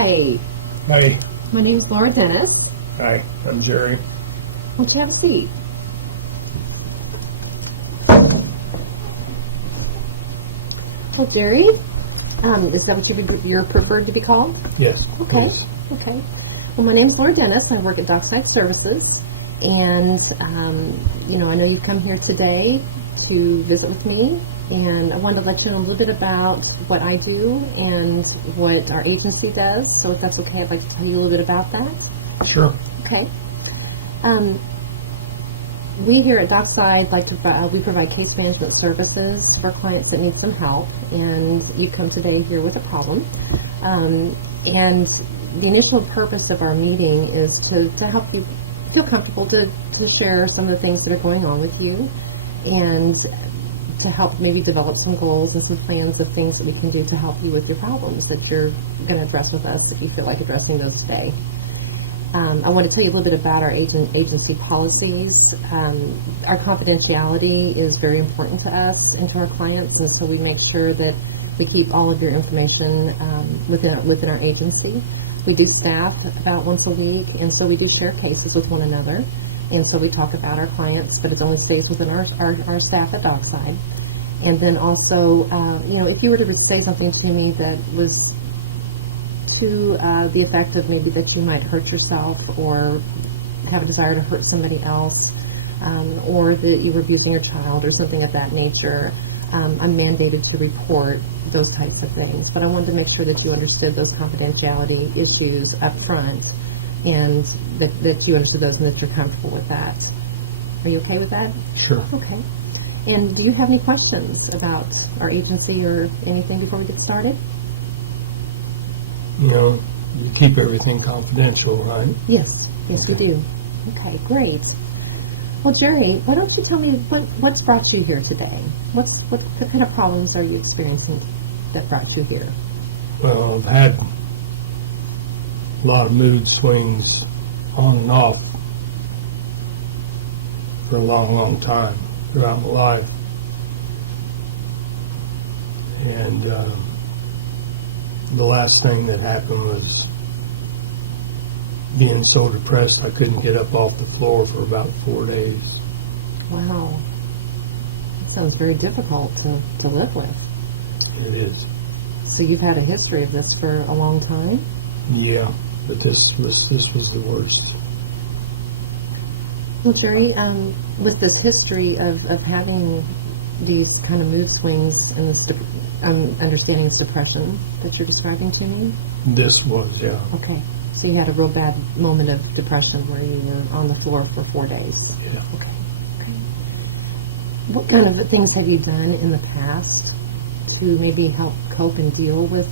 Hi, Hi. my name is Laura Dennis. Hi, I'm Jerry. Why don't you have a seat? Well, Jerry, is that what you're preferred to be called? Yes. Okay. Please. Okay. Well, my name is Laura Dennis. I work at Dockside Services, and I know you've come here today to visit with me, and I wanted to let you know a little bit about what I do and what our agency does. So if that's okay, I'd like to tell you a little bit about that. Sure. Okay. We here at Dockside we provide case management services for clients that need some help, and you come today here with a problem. And the initial purpose of our meeting is to help you feel comfortable to share some of the things that are going on with you, and to help maybe develop some goals and some plans of things that we can do to help you with your problems that you're going to address with us if you feel like addressing those today. I want to tell you a little bit about our agency policies. Our confidentiality is very important to us and to our clients, and so we make sure that we keep all of your information within our agency. We do staff about once a week, and so we do share cases with one another, and so we talk about our clients, but it only stays within our staff at Dockside. And then also, if you were to say something to me that was to the effect of maybe that you might hurt yourself or have a desire to hurt somebody else, or that you were abusing your child or something of that nature, I'm mandated to report those types of things. But I wanted to make sure that you understood those confidentiality issues up front, and that you understood those and that you're comfortable with that. Are you okay with that? Sure. Okay. And do you have any questions about our agency or anything before we get started? You keep everything confidential, right? Yes, we Okay. do. Okay, great. Well, Jerry, why don't you tell me what's brought you here today? What kind of problems are you experiencing that brought you here? Well, I've had a lot of mood swings on and off for a long, long time throughout my life. And the last thing that happened was being so depressed I couldn't get up off the floor for about 4 days. Wow. That sounds very difficult to live with. It is. So you've had a history of this for a long time? Yeah, but this was the worst. Well, Jerry, with this history of having these kind of mood swings and this understanding it's depression that you're describing to me? This was, yeah. Okay. So you had a real bad moment of depression where you were on the floor for 4 days? Yeah. Okay. What kind of things have you done in the past to maybe help cope and deal with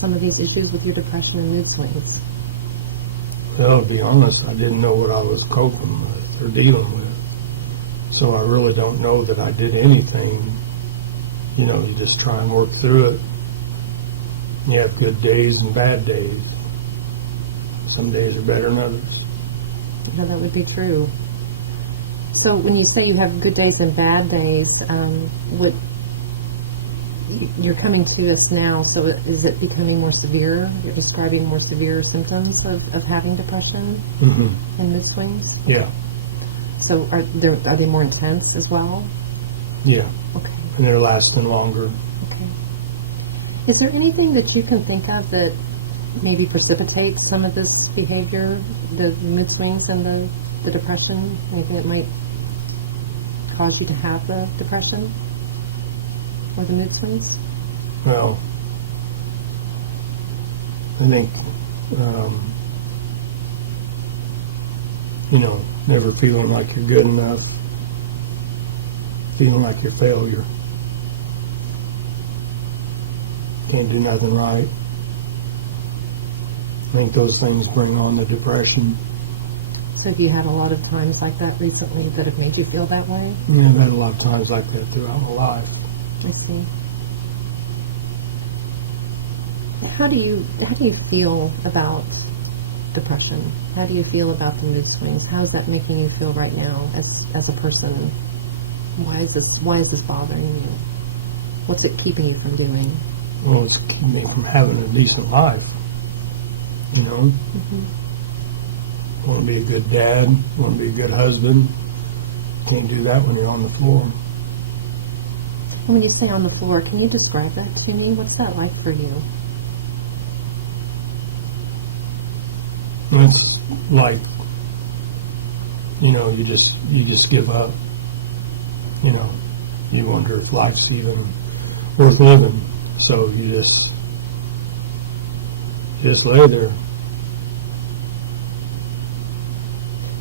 some of these issues with your depression and mood swings? Well, to be honest, I didn't know what I was coping with or dealing with. So I really don't know that I did anything. You just try and work through it. You have good days and bad days. Some days are better than others. No, that would be true. So when you say you have good days and bad days, you're coming to us now, so is it becoming more severe? You're describing more severe symptoms of having depression and mood swings? Yeah. So are they more intense as well? Yeah. Okay. And they're lasting longer. Okay. Is there anything that you can think of that maybe precipitates some of this behavior, the mood swings and the depression? Anything that might cause you to have the depression or the mood swings? Well, I think, never feeling like you're good enough, feeling like you're a failure. Can't do nothing right. I think those things bring on the depression. So have you had a lot of times like that recently that have made you feel that way? Yeah, I've had a lot of times like that throughout my life. I see. How do you feel about depression? How do you feel about the mood swings? How is that making you feel right now as a person? Why is this bothering you? What's it keeping you from doing? Well, it's keeping me from having a decent life. you know. Mm-hmm. Want to be a good dad, want to be a good husband. Can't do that when you're on the floor. When you say on the floor, can you describe that to me? What's that like for you? It's like, you know, you just give up. You know, you wonder if life's even worth living. So you just lay there.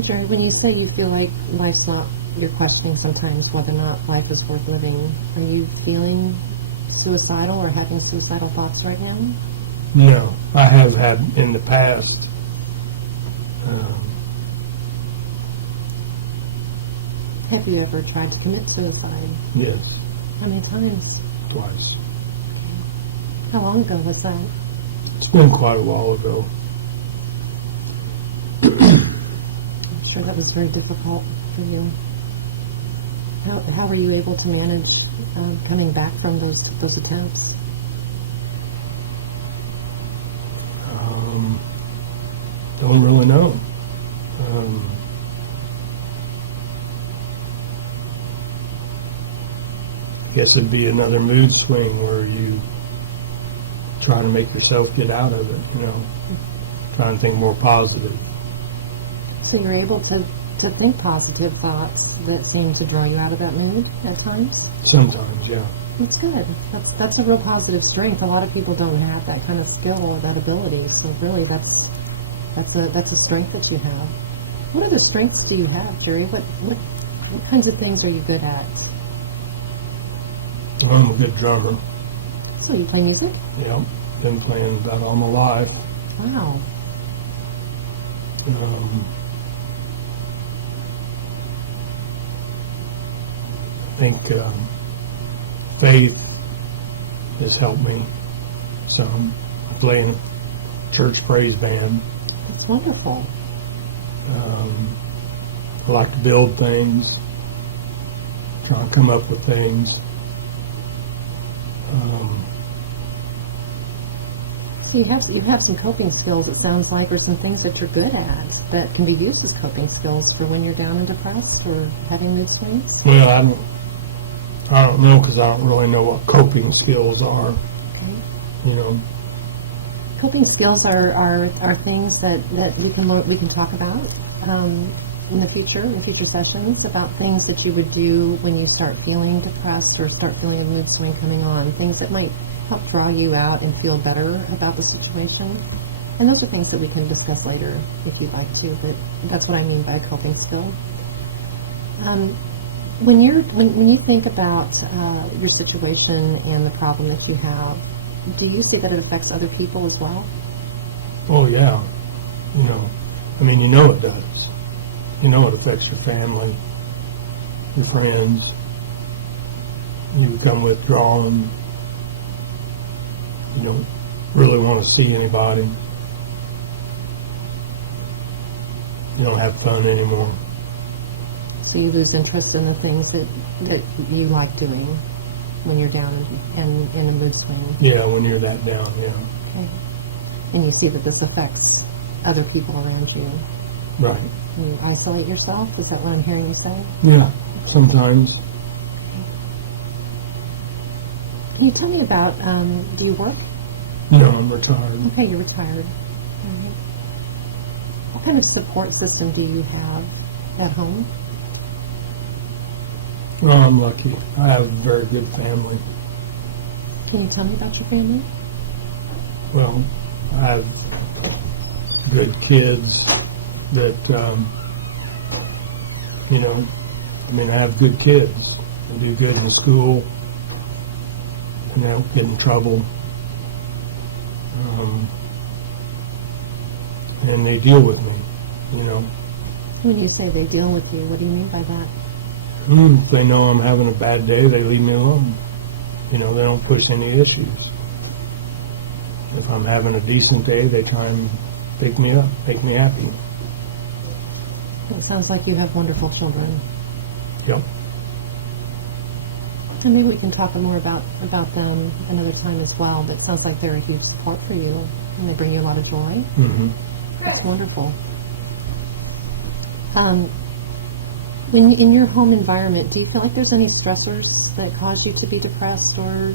Jerry, when you say you feel like life's not, you're questioning sometimes whether or not life is worth living, are you feeling suicidal or having suicidal thoughts right now? No, I have had in the past. Have you ever tried to commit suicide? Yes, How many times? twice. How long ago was that? It's been quite a while ago. I'm sure that was very difficult for you. How were you able to manage coming back from those attempts? Don't really know. I guess it'd be another mood swing where you try to make yourself get out of it, you know, trying to think more positive. So you're able to think positive thoughts that seem to draw you out of that mood at times? Sometimes, yeah. That's good. That's a real positive strength. A lot of people don't have that kind of skill or that ability. So really, that's a strength that you have. What other strengths do you have, Jerry? What kinds of things are you good at? I'm a good drummer. So you play music? Yeah, been playing about all my life. Wow. I think faith has helped me some. I play in a church praise band. That's wonderful. I like to build things, try to come up with things. So you have some coping skills, it sounds like, or some things that you're good at that can be used as coping skills for when you're down and depressed or having mood swings? Well, I don't know, because I don't really know what coping skills are, Okay. you know. Coping skills are things that we can talk about in future sessions, about things that you would do when you start feeling depressed or start feeling a mood swing coming on, things that might help draw you out and feel better about the situation. And those are things that we can discuss later if you'd like to, but that's what I mean by a coping skill. When you think about your situation and the problem that you have, do you see that it affects other people as well? Oh, yeah. You know, I mean, you know it does. You know it affects your family, your friends. You become withdrawn. You don't really want to see anybody. You don't have fun anymore. So you lose interest in the things that you like doing when you're down and in a mood swing. Yeah, when you're that down, yeah. Okay. And you see that this affects other people around you. Right. You isolate yourself? Is that what I'm hearing you say? Yeah, sometimes. Can you tell me about, do you work? No, I'm retired. Okay, you're retired. All right. What kind of support system do you have at home? Well, I'm lucky. I have a very good family. Can you tell me about your family? Well, I have good kids that, you know, I mean, I have good kids. They do good in school, and they don't get in trouble. And they deal with me, you know. When you say they deal with you, what do you mean by that? If they know I'm having a bad day, they leave me alone. You know, they don't push any issues. If I'm having a decent day, they try and pick me up, make me happy. It sounds like you have wonderful children. Yep. And maybe we can talk more about them another time as well, but it sounds like they're a huge support for you. and they bring you a lot of joy. Mm-hmm. That's wonderful. When you, in your home environment, do you feel like there's any stressors that cause you to be depressed or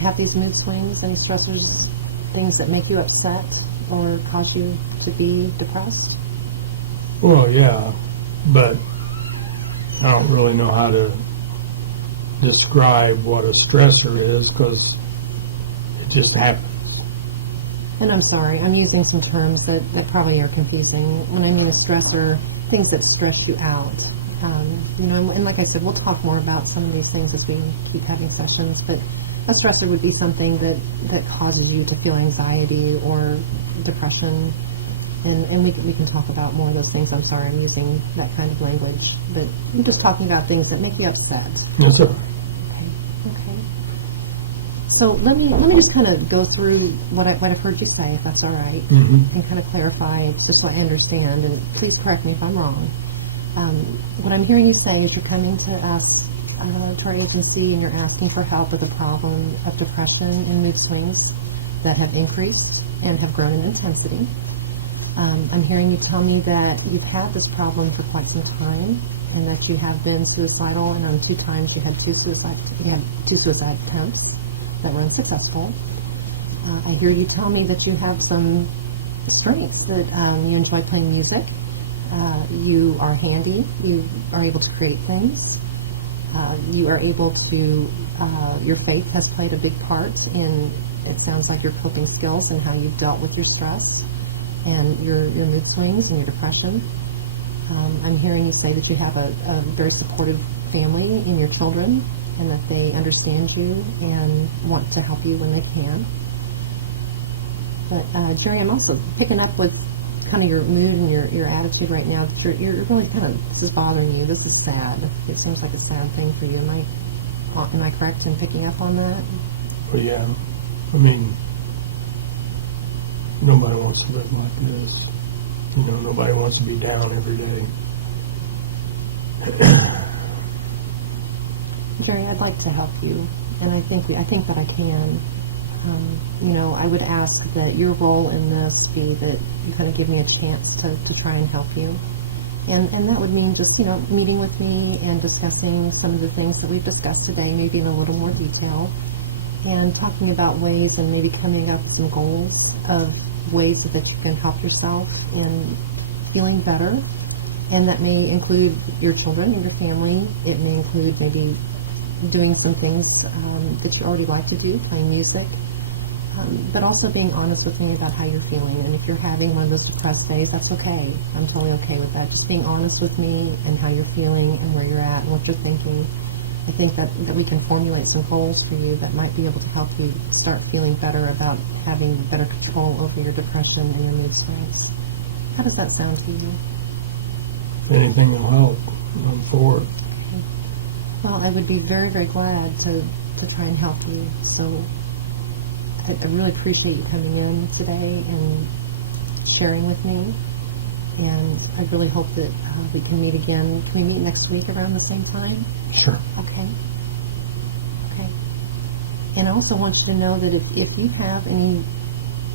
have these mood swings? Any stressors, things that make you upset or cause you to be depressed? Well, yeah, but I don't really know how to describe what a stressor is because it just happens. And I'm sorry, I'm using some terms that probably are confusing. When I mean a stressor, things that stress you out. And like I said, we'll talk more about some of these things as we keep having sessions, but a stressor would be something that causes you to feel anxiety or depression, and we can talk about more of those things. I'm sorry, I'm using that kind of language, but I'm just talking about things that make you upset. Yes, sir. Okay. So let me just kind of go through what I've heard you say, if that's all right, Mm-hmm. and kind of clarify, just so I understand, and please correct me if I'm wrong. What I'm hearing you say is you're coming to us, to our agency, and you're asking for help with a problem of depression and mood swings that have increased and have grown in intensity. I'm hearing you tell me that you've had this problem for quite some time, and that you have been suicidal, and on 2 times you had two suicide attempts that were unsuccessful. I hear you tell me that you have some strengths, that you enjoy playing music, you are handy, you are able to create things, you are able to, your faith has played a big part in, it sounds like, your coping skills and how you've dealt with your stress and your mood swings and your depression. I'm hearing you say that you have a very supportive family in your children, and that they understand you and want to help you when they can. But Jerry, I'm also picking up with kind of your mood and your attitude right now. You're really kind of, this is bothering you. This is sad. It seems like a sad thing for you. Am I correct in picking up on that? Well, yeah. I mean, nobody wants to live like this. Nobody wants to be down every day. Jerry, I'd like to help you, and I think that I can. I would ask that your role in this be that you kind of give me a chance to try and help you. And that would mean just, meeting with me and discussing some of the things that we've discussed today, maybe in a little more detail, and talking about ways and maybe coming up with some goals of ways that you can help yourself in feeling better. And that may include your children and your family. It may include maybe doing some things that you already like to do, playing music, but also being honest with me about how you're feeling. And if you're having one of those depressed days, that's okay. I'm totally okay with that. Just being honest with me and how you're feeling and where you're at and what you're thinking. I think that we can formulate some goals for you that might be able to help you start feeling better about having better control over your depression and your mood swings. How does that sound to you? If anything will help, I'm for it. Well, I would be very, very glad to try and help you. So I really appreciate you coming in today and sharing with me. And I really hope that we can meet again. Can we meet next week around the same time? Sure. Okay. And I also want you to know that if you have any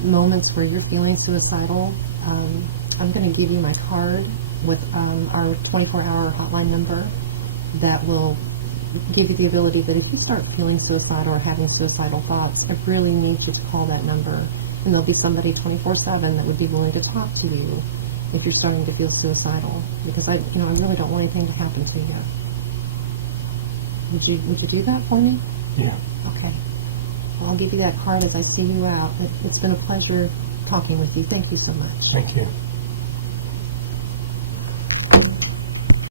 moments where you're feeling suicidal, I'm going to give you my card with our 24-hour hotline number that will give you the ability that if you start feeling suicidal or having suicidal thoughts, I really need you to call that number. And there'll be somebody 24/7 that would be willing to talk to you if you're starting to feel suicidal. Because I really don't want anything to happen to you. Would you do that for me? Yeah. Okay. Well, I'll give you that card as I see you out. It's been a pleasure talking with you. Thank you so much. Thank you.